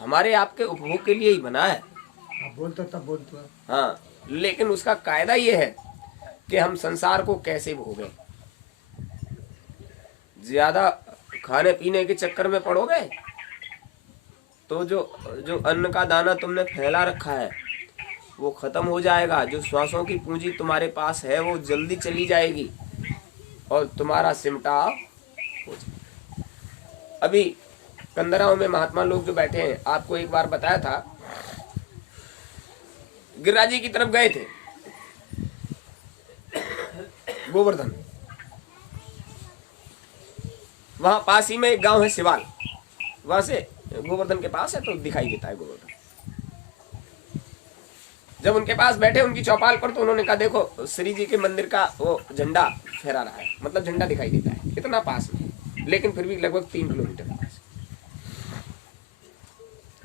हमारे आपके उपभोग के लिए ही बना है। बोलते तब बोलते। हाँ, लेकिन उसका कायदा ये है कि हम संसार को कैसे भोगें। ज्यादा खाने पीने के चक्कर में पड़ोगे तो जो जो अन्न का दाना तुमने फैला रखा है वो खत्म हो जाएगा। जो श्वासों की पूंजी तुम्हारे पास है वो जल्दी चली जाएगी और तुम्हारा सिमटा हो जाएगा। अभी कंदराओं में महात्मा लोग जो बैठे हैं, आपको एक बार बताया था, गिरिराज जी की तरफ गए थे गोवर्धन। वहां पास ही में एक गांव है सिवाल, वहां से गोवर्धन के पास है तो दिखाई देता है गोवर्धन। जब उनके पास बैठे उनकी चौपाल पर तो उन्होंने कहा देखो श्री जी के मंदिर का वो झंडा फहरा रहा है, मतलब झंडा दिखाई देता है, इतना पास में है लेकिन फिर भी लगभग 3 किलोमीटर के पास।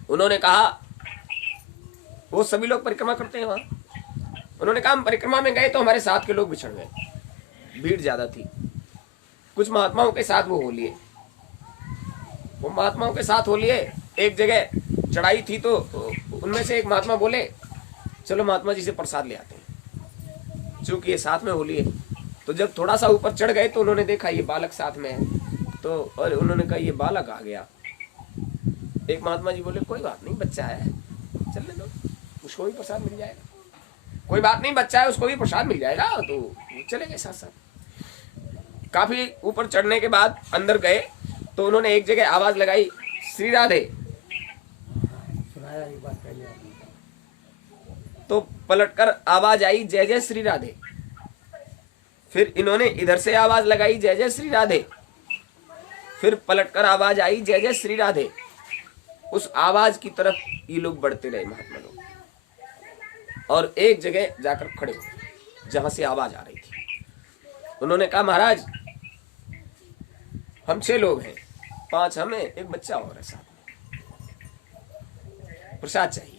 उन्होंने कहा, वो सभी लोग परिक्रमा करते हैं वहां, उन्होंने कहा हम परिक्रमा में गए तो हमारे साथ के लोग बिछड़ गए, भीड़ ज्यादा थी। कुछ महात्माओं के साथ वो हो लिए, वो महात्माओं के साथ हो लिए। एक जगह चढ़ाई थी तो उनमें से एक महात्मा बोले चलो महात्मा जी से प्रसाद ले आते हैं, चूंकि ये साथ में हो लिए। तो जब थोड़ा सा ऊपर चढ़ गए तो उन्होंने देखा ये बालक साथ में है, तो और उन्होंने कहा ये बालक आ गया। एक महात्मा जी बोले कोई बात नहीं, बच्चा है, चलने दो, उसको भी प्रसाद मिल जाएगा। कोई बात नहीं, बच्चा है, उसको भी प्रसाद मिल जाएगा। तो चले गए साथ साथ। काफी ऊपर चढ़ने के बाद अंदर गए तो उन्होंने एक जगह आवाज लगाई, श्री राधे। तो पलटकर आवाज आई, जय जय श्री राधे। फिर इन्होंने इधर से आवाज लगाई, जय जय श्री राधे। फिर पलटकर आवाज आई, जय जय श्री राधे। उस आवाज की तरफ ये लोग बढ़ते रहे महात्मा लोग, और एक जगह जाकर खड़े हुए जहां से आवाज आ रही थी। उन्होंने कहा महाराज हम 6 लोग हैं, 5 हमें, एक बच्चा और है साथ में, प्रसाद चाहिए।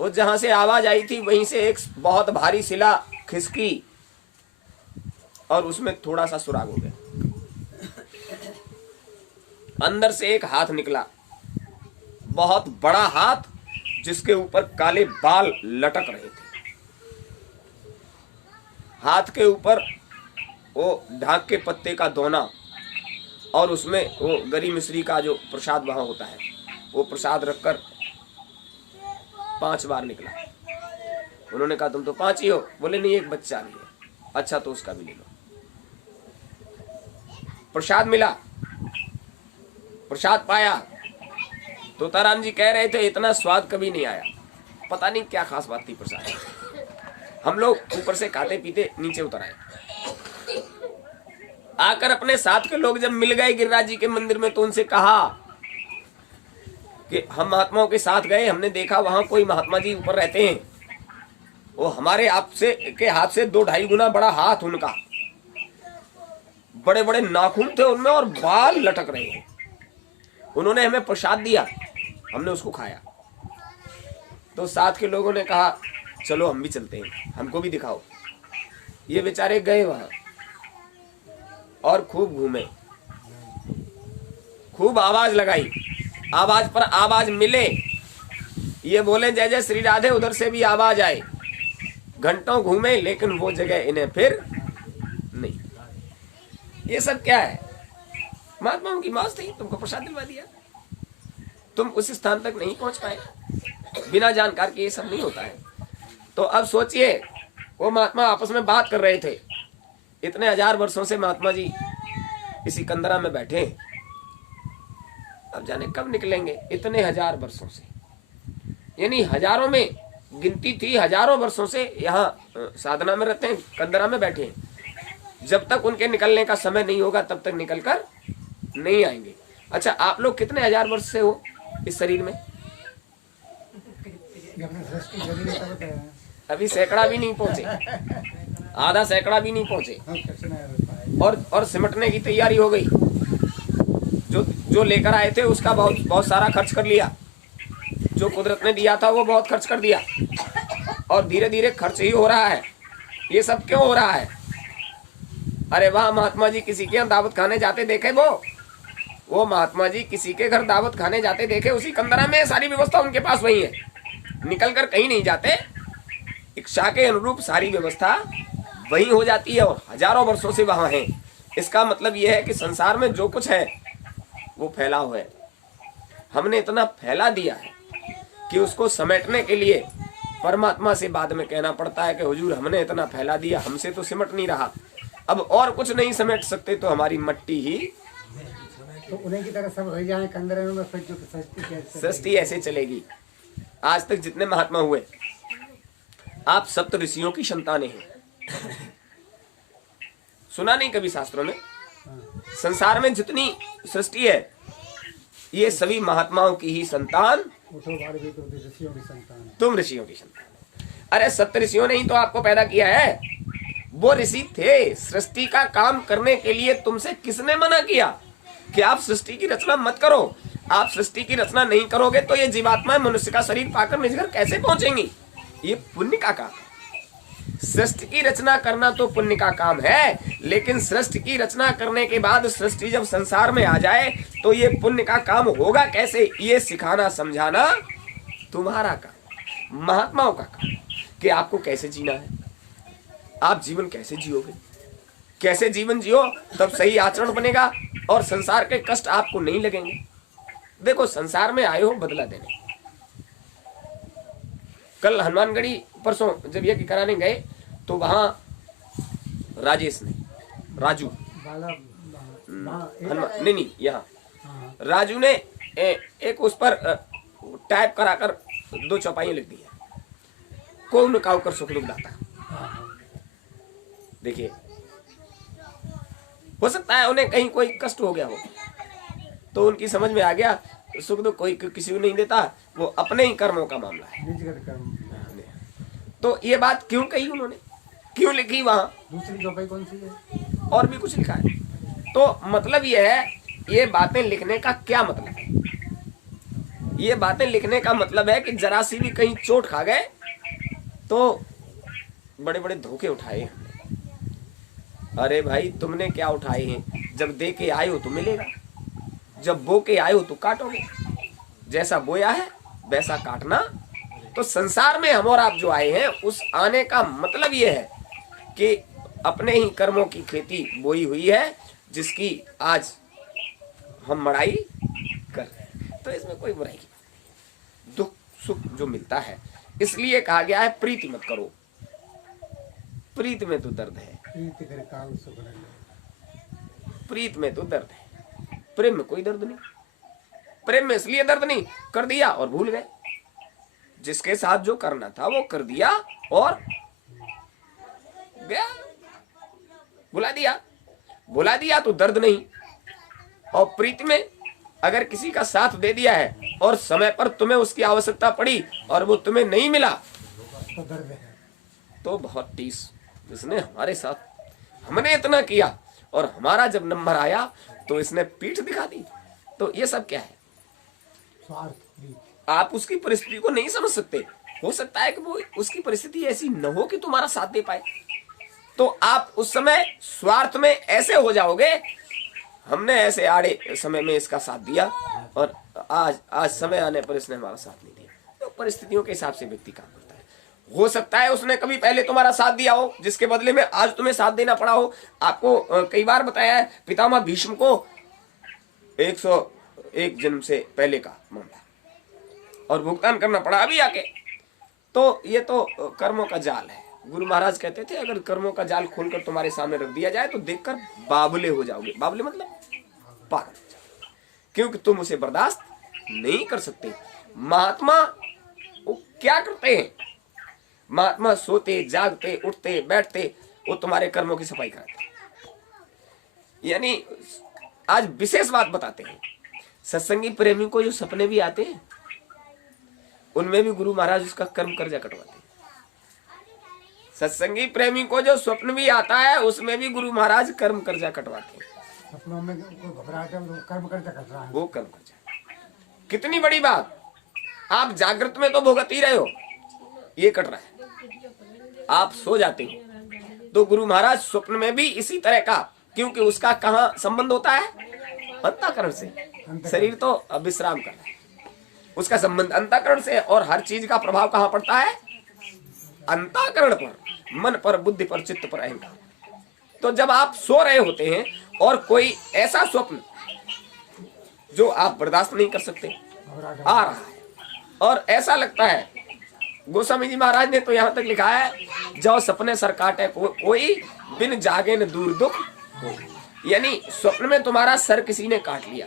वो जहां से आवाज आई थी वहीं से एक बहुत भारी शिला खिसकी और उसमें थोड़ा सा सुराग हो गया। अंदर से एक हाथ निकला, बहुत बड़ा हाथ, जिसके ऊपर काले बाल लटक रहे थे। हाथ के ऊपर वो ढाक के पत्ते का दोना और उसमें वो गरी मिश्री का जो प्रसाद वहां होता है वो प्रसाद रखकर 5 बार निकला। उन्होंने कहा तुम तो 5 ही हो। बोले नहीं, एक बच्चा भी है। अच्छा तो उसका भी ले लो। प्रसाद मिला, प्रसाद पाया। तोताराम जी कह रहे थे इतना स्वाद कभी नहीं आया, पता नहीं क्या खास बात थी प्रसाद। हम लोग ऊपर से खाते पीते नीचे उतर आए। आकर अपने साथ के लोग जब मिल गए गिरिराज जी के मंदिर में तो उनसे कहा कि हम महात्माओं के साथ गए, हमने देखा वहां कोई महात्मा जी ऊपर रहते हैं, वो हमारे आपसे के हाथ से 2-2.5 गुना बड़ा हाथ उनका, बड़े बड़े नाखून थे उनमें और बाल लटक रहे हैं। उन्होंने हमें प्रसाद दिया, हमने उसको खाया। तो साथ के लोगों ने कहा चलो हम भी चलते हैं, हमको भी दिखाओ। ये बेचारे गए वहां और खूब घूमे, खूब आवाज लगाई, आवाज पर आवाज मिले। ये बोले जय जय श्री राधे, उधर से भी आवाज आए। घंटों घूमे लेकिन वो जगह इन्हें फिर नहीं। ये सब क्या है? महात्माओं की मौज थी, तुमको प्रसाद दिलवा दिया, तुम उस स्थान तक नहीं पहुंच पाए। बिना जानकार के ये सब नहीं होता है। तो अब सोचिए, वो महात्मा आपस में बात कर रहे थे। इतने 1000 वर्षों से महात्मा जी इसी कंदरा में बैठे हैं, अब जाने कब निकलेंगे। इतने 1000 वर्षों से, यानी हजारों में गिनती थी, हजारों वर्षों से यहाँ साधना में रहते हैं, कंदरा में बैठे हैं। जब तक उनके निकलने का समय नहीं होगा तब तक निकल कर नहीं आएंगे। अच्छा, आप लोग कितने 1000 वर्ष से हो इस शरीर में? अभी सैकड़ा भी नहीं पहुंचे, आधा सैकड़ा भी नहीं पहुंचे, और सिमटने की तैयारी हो गई। जो लेकर आए थे उसका बहुत सारा खर्च कर लिया, जो कुदरत ने दिया था वो बहुत खर्च कर दिया, और धीरे धीरे खर्च ही हो रहा है। ये सब क्यों हो रहा है? अरे वाह, महात्मा जी किसी के यहाँ दावत खाने जाते देखे वो, वो महात्मा जी किसी के घर दावत खाने जाते देखे, उसी कंदरा में सारी व्यवस्था उनके पास वही है, निकल कर कहीं नहीं जाते। इच्छा के अनुरूप सारी व्यवस्था वही हो जाती है और हजारों वर्षों से वहां है। इसका मतलब यह है कि संसार में जो कुछ है वो फैला हुआ है। हमने इतना फैला दिया है कि उसको समेटने के लिए परमात्मा से बाद में कहना पड़ता है कि हुजूर हमने इतना फैला दिया, हमसे तो सिमट नहीं रहा, अब और कुछ नहीं समेट सकते तो हमारी मट्टी ही। तो उन्हीं की तरह सब हो जाए कंदरे में, फिर जो सृष्टि ऐसे चलेगी। आज तक जितने महात्मा हुए, आप सप्त ऋषियों की संतानें हैं। सुना नहीं कभी शास्त्रों में? संसार में जितनी सृष्टि है ये सभी महात्माओं की ही संतान। उठो बाढ़ भी तो ऋषियों की संतान है। तुम ऋषियों की संतान। अरे सप्त ऋषियों ने ही तो आपको पैदा किया है। वो ऋषि थे। सृष्टि का काम करने के लिए तुमसे किसने मना किया कि आप सृष्टि की रचना मत करो? आप सृष्टि की रचना नहीं करोगे तो ये जीवात्माएं मनुष्य का शरीर पाकर निज घर कैसे पहुंचेंगी? ये पुण्य का काम है। सृष्टि की रचना करना तो पुण्य का काम है, लेकिन सृष्टि की रचना करने के बाद सृष्टि जब संसार में आ जाए तो ये पुण्य का काम होगा कैसे, ये सिखाना समझाना तुम्हारा काम, महात्माओं का काम, कि आपको कैसे जीना है, आप जीवन कैसे जियोगे, कैसे जीवन जियो तब सही आचरण बनेगा और संसार के कष्ट आपको नहीं लगेंगे। देखो संसार में आए हो बदला देने। कल हनुमानगढ़ी परसों जब यज्ञ कराने गए तो वहां राजेश ने, राजू हनुमान नहीं यहाँ राजू ने एक उस पर टाइप कराकर 2 चौपाइयां लिख दी है, को न काव कर सुख दुख दाता। देखिए हो सकता है उन्हें कहीं कोई कष्ट हो गया हो तो उनकी समझ में आ गया सुख दुख कोई किसी को नहीं देता, वो अपने ही कर्मों का मामला है। तो ये बात क्यों कही उन्होंने, क्यों लिखी वहां? दूसरी चौपाई कौन सी है? और भी कुछ लिखा है। तो मतलब ये है, ये बातें लिखने का क्या मतलब है? ये बातें लिखने का मतलब है कि जरा सी भी कहीं चोट खा गए तो बड़े बड़े धोखे उठाए हमने। अरे भाई तुमने क्या उठाए हैं? जब दे के आए हो तो मिलेगा, जब बो के आए हो तो काटोगे। जैसा बोया है वैसा काटना। तो संसार में हम और आप जो आए हैं उस आने का मतलब ये है कि अपने ही कर्मों की खेती बोई हुई है जिसकी आज हम मड़ाई कर रहे हैं। तो इसमें कोई बुराई की बात नहीं। दुख सुख जो मिलता है इसलिए कहा गया है प्रीति मत करो। प्रीत में तो दर्द है, प्रीत में तो दर्द है, प्रेम में कोई दर्द नहीं। प्रेम में इसलिए दर्द नहीं, कर दिया और भूल गए। जिसके साथ जो करना था वो कर दिया और गया, भुला दिया तो दर्द नहीं। और प्रीति में अगर किसी का साथ दे दिया है और समय पर तुम्हें उसकी आवश्यकता पड़ी और वो तुम्हें नहीं मिला तो दर्द है, तो बहुत टीस। इसने हमारे साथ हमने इतना किया और हमारा जब नंबर आया तो इसने पीठ दिखा दी। तो ये सब क्या है? स्वार्थ। आप उसकी परिस्थिति को नहीं समझ सकते। हो सकता है कि वो उसकी परिस्थिति ऐसी न हो कि तुम्हारा साथ दे पाए, तो आप उस समय स्वार्थ में ऐसे हो जाओगे, हमने ऐसे आड़े समय में इसका साथ दिया और आज समय आने पर इसने हमारा साथ नहीं दिया। तो परिस्थितियों के हिसाब से व्यक्ति काम करता है। हो सकता है उसने कभी पहले तुम्हारा साथ दिया हो जिसके बदले में आज तुम्हें साथ देना पड़ा हो। आपको कई बार बताया है पितामह भीष्म को 101 जन्म से पहले का मामला और भुगतान करना पड़ा अभी आके। तो ये तो कर्मों का जाल है। गुरु महाराज कहते थे अगर कर्मों का जाल खोलकर तुम्हारे सामने रख दिया जाए तो देखकर बाबले हो जाओगे। बाबले मतलब पागल हो जाओगे, क्योंकि तुम उसे बर्दाश्त नहीं कर सकते। महात्मा वो क्या करते हैं? महात्मा सोते जागते उठते बैठते वो तुम्हारे कर्मों की सफाई कराते। यानी आज विशेष बात बताते हैं, सत्संगी प्रेमी को जो सपने भी आते हैं उनमें भी गुरु महाराज उसका कर्म कर्जा कटवाते हैं। सत्संगी प्रेमी को जो स्वप्न भी आता है उसमें भी गुरु महाराज कर्म कर्जा कटवाते हैं। सपनों में घबराहट है, कर्म कर्जा कट रहा है, वो कर्म कर्जा। कितनी बड़ी बात, आप जागृत में तो भुगत ही रहे हो, ये कट रहा है। आप सो जाते हो तो गुरु महाराज स्वप्न में भी इसी तरह का, क्योंकि उसका कहाँ संबंध होता है? अंतःकरण से। शरीर तो अब विश्राम कर रहा है, उसका संबंध अंतःकरण से। और हर चीज का प्रभाव कहाँ पड़ता है? अंतःकरण पर, मन पर, बुद्धि पर, चित्त पर, अहंकार। तो जब आप सो रहे होते हैं और कोई ऐसा स्वप्न जो आप बर्दाश्त नहीं कर सकते आ रहा है, और ऐसा लगता है, गोस्वामी जी महाराज ने तो यहाँ तक लिखा है, जो सपने सर काटे कोई, बिन जागे न दूर दुख हो। यानी स्वप्न में तुम्हारा सर किसी ने काट लिया।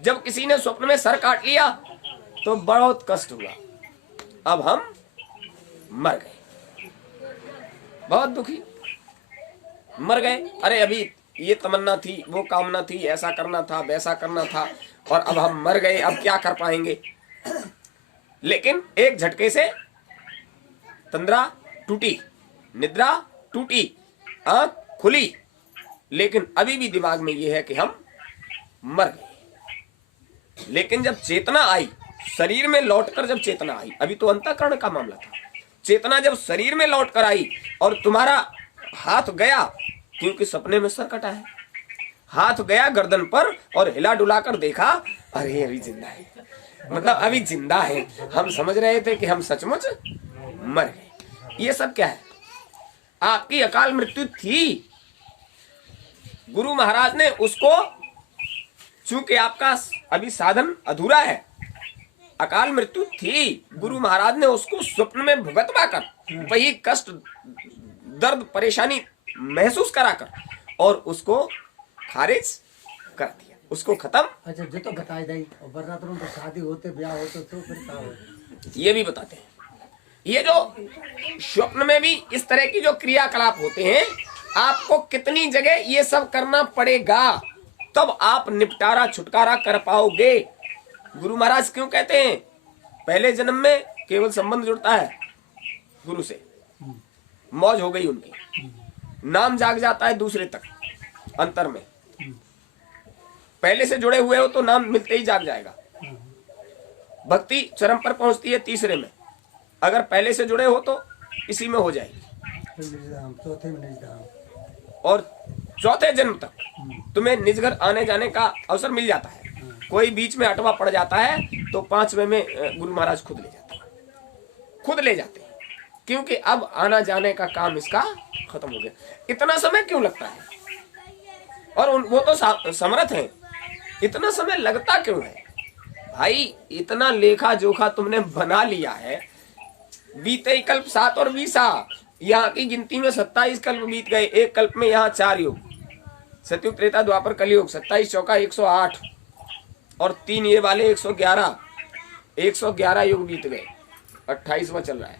जब किसी ने स्वप्न में सर काट लिया तो बहुत कष्ट हुआ, अब हम मर गए, बहुत दुखी, मर गए। अरे अभी ये तमन्ना थी, वो कामना थी, ऐसा करना था, वैसा करना था, और अब हम मर गए, अब क्या कर पाएंगे। लेकिन एक झटके से तंद्रा टूटी, निद्रा टूटी, आंख खुली, लेकिन अभी भी दिमाग में ये है कि हम मर गए। लेकिन जब चेतना आई, शरीर में लौटकर जब चेतना आई, अभी तो अंतःकरण का मामला था, चेतना जब शरीर में लौटकर आई और तुम्हारा हाथ गया, क्योंकि सपने में सर कटा है, हाथ गया गर्दन पर और हिला डुलाकर देखा, अरे अभी जिंदा है, मतलब अभी जिंदा है। हम समझ रहे थे कि हम सचमुच मर गए। ये सब क्या है? आपकी अकाल मृत्यु थी। गुरु महाराज ने उसको, चूंकि आपका अभी साधन अधूरा है, अकाल मृत्यु थी, गुरु महाराज ने उसको स्वप्न में भुगतवा कर, वही कष्ट, दर्द, परेशानी महसूस कराकर और उसको खारिज कर दिया, उसको खत्म। अच्छा, जो तो बताई दी, और बरसातों में शादी होते, ब्याह होते, तो फिर क्या हो? ये भी बताते हैं। ये जो स्वप्न में भी इस तरह की जो क्रियाकलाप होते हैं, आपको कितनी जगह ये सब करना पड़ेगा, तब आप निपटारा, छुटकारा कर पाओगे। गुरु महाराज क्यों कहते हैं, पहले जन्म में केवल संबंध जुड़ता है गुरु से, मौज हो गई उनकी, नाम जाग जाता है दूसरे तक, अंतर में पहले से जुड़े हुए हो तो नाम मिलते ही जाग जाएगा। भक्ति चरम पर पहुंचती है तीसरे में, अगर पहले से जुड़े हो तो इसी में हो जाएगी, चौथे में निजधाम, और चौथे जन्म तक तुम्हें निज घर आने जाने का अवसर मिल जाता है। कोई बीच में अटवा पड़ जाता है तो पांचवे में गुरु महाराज खुद ले जाते हैं, खुद ले जाते हैं, क्योंकि अब आना जाने का काम इसका खत्म हो गया। इतना समय क्यों लगता है? और वो तो समर्थ हैं, इतना समय लगता क्यों है भाई? इतना लेखा जोखा तुमने बना लिया है, बीते कल्प 7 और 20, यहाँ की गिनती में 27 कल्प बीत गए। एक कल्प में यहाँ 4 युग, सतयुग, त्रेता, द्वापर, कलयुग, 27 चौका 108, और 3 ये वाले 111, 111 युग बीत गए, 28वां चल रहा है।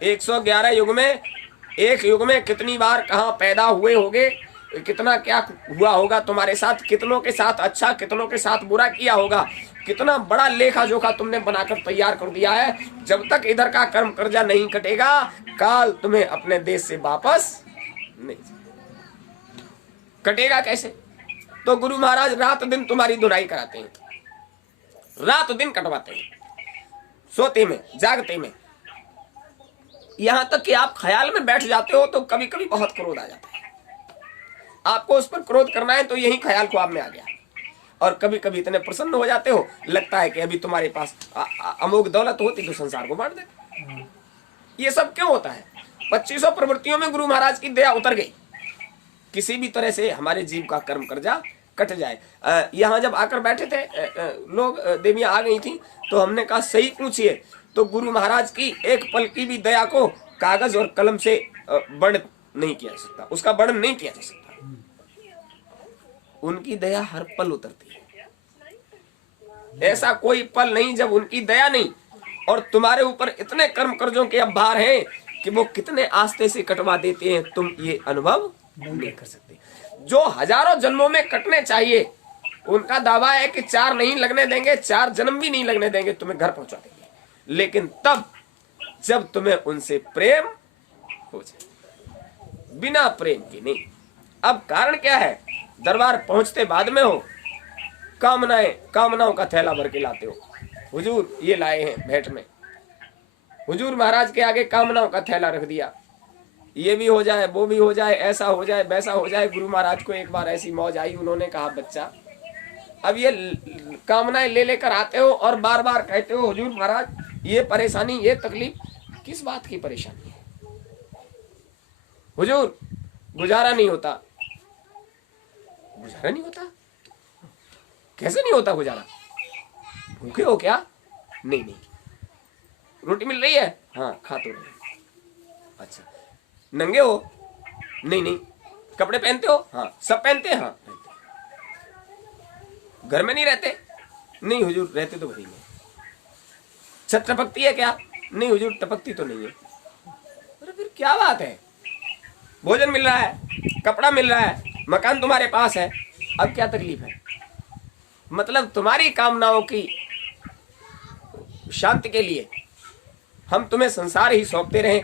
111 युग में, एक युग में कितनी बार कहाँ पैदा हुए होगे, कितना क्या हुआ होगा तुम्हारे साथ, कितनों के साथ अच्छा, कितनों के साथ बुरा किया होगा, कितना बड़ा लेखा जोखा तुमने बनाकर तैयार कर दिया है। जब तक इधर का कर्म कर्जा नहीं कटेगा, काल तुम्हें अपने देश से वापस नहीं कटेगा। कैसे? तो गुरु महाराज रात दिन तुम्हारी धुनाई कराते हैं, रात दिन कटवाते हैं, सोते में, जागते में, यहां तक कि आप ख्याल में बैठ जाते हो तो कभी कभी बहुत क्रोध आ जाता है। आपको उस पर क्रोध करना है तो यही ख्याल ख्वाब में आ गया, और कभी कभी इतने प्रसन्न हो जाते हो, लगता है कि अभी तुम्हारे पास अमोघ दौलत होती तो संसार को बांट देते। ये सब क्यों होता है? 2500 प्रवृत्तियों में गुरु महाराज की दया उतर गई, किसी भी तरह से हमारे जीव का कर्म कर्जा कट जाए। यहाँ जब आकर बैठे थे लोग, देवियां आ गई थी, तो हमने कहा सही पूछिए, तो गुरु महाराज की एक पल की भी दया को कागज और कलम से वर्णन नहीं किया जा सकता, उसका वर्णन नहीं किया जा सकता। उनकी दया हर पल उतरती है, ऐसा कोई पल नहीं जब उनकी दया नहीं। और तुम्हारे ऊपर इतने कर्म कर्जों के अब भार हैं कि वो कितने आस्ते से कटवा देते हैं, तुम ये अनुभव नहीं कर सकते। जो हजारों जन्मों में कटने चाहिए, उनका दावा है कि 4 नहीं लगने देंगे, 4 जन्म भी नहीं लगने देंगे, तुम्हें घर पहुंचा देंगे। लेकिन तब जब तुम्हें उनसे प्रेम हो जाए, बिना प्रेम के नहीं। अब कारण क्या है? दरबार पहुंचते बाद में हो, कामनाओं का थैला भर के लाते हो, हुजूर ये लाए हैं भेंट में, हुजूर महाराज के आगे कामनाओं का थैला रख दिया, ये भी हो जाए, वो भी हो जाए, ऐसा हो जाए, वैसा हो जाए। गुरु महाराज को एक बार ऐसी मौज आई, उन्होंने कहा बच्चा अब ये कामनाएं ले लेकर आते हो और बार बार कहते हो हुजूर महाराज ये परेशानी, ये तकलीफ, किस बात की परेशानी है हुजूर? गुजारा नहीं होता। गुजारा नहीं होता? कैसे नहीं होता गुजारा? भूखे हो क्या? नहीं नहीं। रोटी मिल रही है? हाँ खा तो रहे। अच्छा। नंगे हो? नहीं नहीं। कपड़े पहनते हो? हाँ। सब पहनते हैं? हाँ। घर में नहीं रहते? नहीं हुजूर रहते तो वही में। छत टपकती है क्या? नहीं हुजूर टपकती तो नहीं है। अरे फिर क्या बात है? भोजन मिल रहा है, कपड़ा मिल रहा है, मकान तुम्हारे पास है, अब क्या तकलीफ है? मतलब तुम्हारी कामनाओं की शांति के लिए हम तुम्हें संसार ही सौंपते रहे,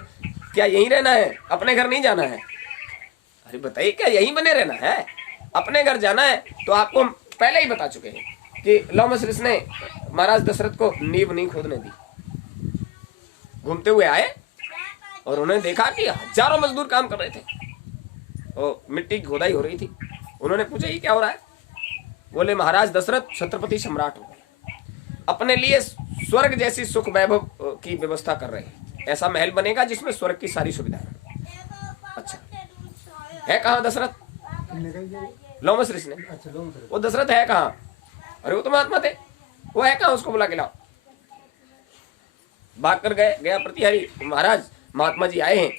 क्या यहीं रहना है? अपने घर नहीं जाना है? अरे बताइए, क्या यहीं बने रहना है? अपने घर जाना है तो आपको हम पहले ही बता चुके हैं कि लव कुश ने महाराज दशरथ को नींव नहीं खोदने दी। घूमते हुए आए और उन्होंने देखा कि हजारों मजदूर काम कर रहे थे और मिट्टी की खोदाई हो रही थी। उन्होंने पूछा ये क्या हो रहा है? बोले महाराज दशरथ छत्रपति सम्राट हो गए, अपने लिए स्वर्ग जैसी सुख वैभव की व्यवस्था कर रहे हैं। ऐसा महल बनेगा जिसमें स्वर्ग की सारी सुविधाएं। अच्छा है कहाँ दशरथ? लोमस ऋषि ने। अच्छा वो दशरथ है कहाँ? अरे वो तो महात्मा थे, वो है कहाँ? उसको बुला के लाओ। भाग कर गया प्रतिहारी, महाराज महात्मा जी आए हैं,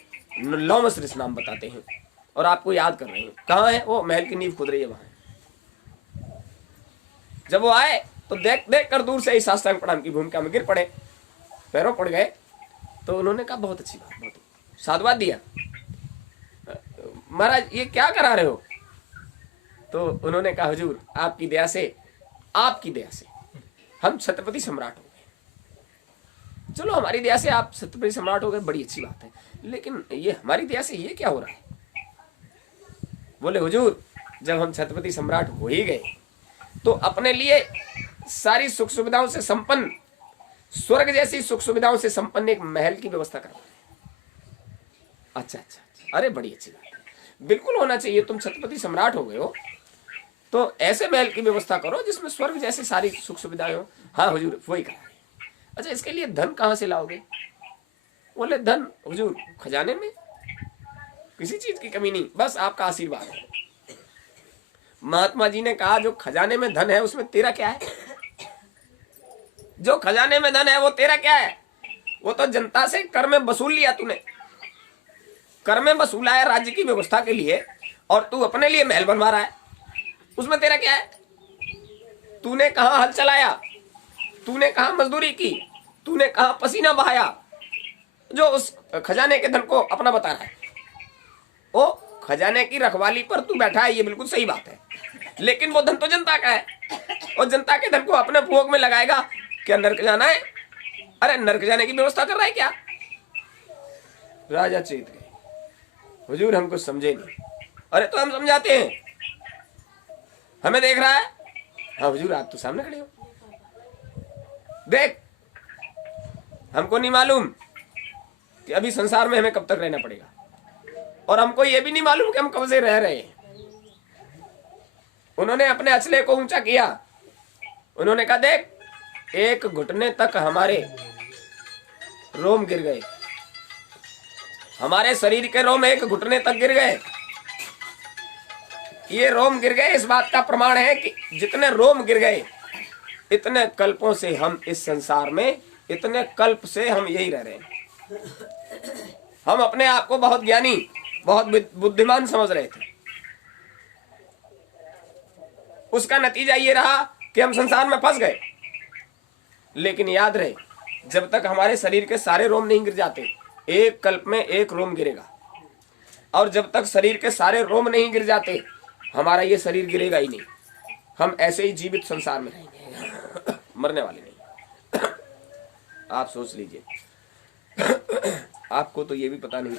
लोमस ऋषि नाम बताते हैं और आपको याद कर रहे हैं। कहाँ है? वो महल की नींव खुद रही है वहां। जब वो आए तो देख देख कर दूर से ही साष्टांग प्रणाम की भूमिका में गिर पड़े, पैरों पड़ गए। तो उन्होंने कहा बहुत अच्छी बात, बहुत साधुवाद दिया। महाराज ये क्या करा रहे हो? तो उन्होंने कहा हुजूर आपकी दया से हम छत्रपति सम्राट हो गए। चलो हमारी दया से आप छत्रपति सम्राट हो गए, बड़ी अच्छी बात है, लेकिन ये हमारी दया से ये क्या हो रहा है? बोले हुजूर जब हम छत्रपति सम्राट हो ही गए तो अपने लिए सारी सुख सुविधाओं से संपन्न, स्वर्ग जैसी सुख सुविधाओं से संपन्न एक महल की व्यवस्था करवा है। अच्छा अच्छा अच्छा, अरे बड़ी अच्छी बात है, बिल्कुल होना चाहिए। तुम छत्रपति सम्राट हो गए हो तो ऐसे महल की व्यवस्था करो जिसमें स्वर्ग जैसी सारी सुख सुविधाएं हो। हाँ हुजूर वही करा रहे। अच्छा इसके लिए धन कहाँ से लाओगे? बोले धन हुजूर खजाने में, किसी चीज की कमी नहीं, बस आपका आशीर्वाद है। महात्मा जी ने कहा जो खजाने में धन है उसमें तेरा क्या है? जो खजाने में धन है वो तेरा क्या है? वो तो जनता से कर में वसूल लिया तूने, कर में वसूला है राज्य की व्यवस्था के लिए, और तू अपने लिए महल बनवा रहा है, उसमें तेरा क्या है? तूने कहां हल चलाया, तूने कहां मजदूरी की, तूने कहां पसीना बहाया जो उस खजाने के धन को अपना बता रहा है? ओ खजाने की रखवाली पर तू बैठा है, ये बिल्कुल सही बात है, लेकिन वो धन तो जनता का है और जनता के धन को अपने भोग में लगाएगा। क्या नरक जाना है? अरे नरक जाने की व्यवस्था कर रहा है क्या? राजा चेत गए, हुजूर हम कुछ समझे नहीं। अरे तो हम समझाते हैं, हमें देख रहा है? हाँ हुजूर आप तो सामने खड़े हो, देख हमको नहीं मालूम कि अभी संसार में हमें कब तक रहना पड़ेगा, और हमको ये भी नहीं मालूम कि हम कब से रह रहे हैं। उन्होंने अपने अचले को ऊंचा किया, उन्होंने कहा देख एक घुटने तक हमारे रोम गिर गए, हमारे शरीर के रोम एक घुटने तक गिर गए। ये रोम गिर गए इस बात का प्रमाण है कि जितने रोम गिर गए इतने कल्पों से हम इस संसार में, इतने कल्प से हम यही रह रहे हैं। हम अपने आप को बहुत ज्ञानी, बहुत बुद्धिमान समझ रहे थे, उसका नतीजा ये रहा कि हम संसार में फंस गए। लेकिन याद रहे जब तक हमारे शरीर के सारे रोम नहीं गिर जाते, एक कल्प में एक रोम गिरेगा, और जब तक शरीर के सारे रोम नहीं गिर जाते हमारा ये शरीर गिरेगा ही नहीं। हम ऐसे ही जीवित संसार में रहेंगे, मरने वाले नहीं। आप सोच लीजिए, आपको तो ये भी पता नहीं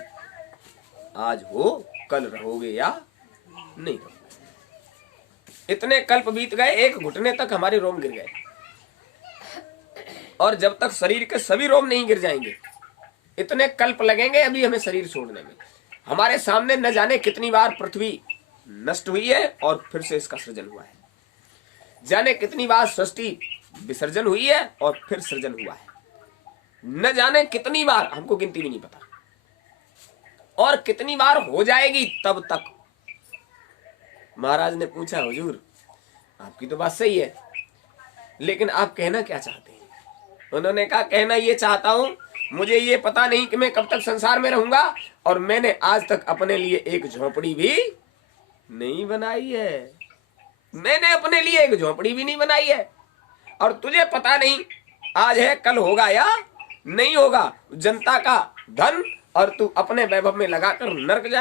आज हो कल रहोगे या नहीं रहोगे। इतने कल्प बीत गए, एक घुटने तक हमारे रोम गिर गए, और जब तक शरीर के सभी रोम नहीं गिर जाएंगे इतने कल्प लगेंगे अभी हमें शरीर छोड़ने में। हमारे सामने न जाने कितनी बार पृथ्वी नष्ट हुई है और फिर से इसका सृजन हुआ है। जाने कितनी बार सृष्टि विसर्जन हुई है और फिर सृजन हुआ है, न जाने कितनी बार, हमको गिनती भी नहीं पता, और कितनी बार हो जाएगी तब तक। महाराज ने पूछा, हुजूर आपकी तो बात सही है, लेकिन आप कहना क्या चाहते हैं? उन्होंने कहा, कहना ये चाहता हूं, मुझे ये पता नहीं कि मैं कब तक संसार में रहूंगा, और मैंने आज तक अपने लिए एक झोपड़ी भी नहीं बनाई है। मैंने अपने लिए एक झोपड़ी भी नहीं बनाई है, और तुझे पता नहीं आज है कल होगा या नहीं होगा। जनता का धन और तू अपने वैभव में लगाकर नर्क जा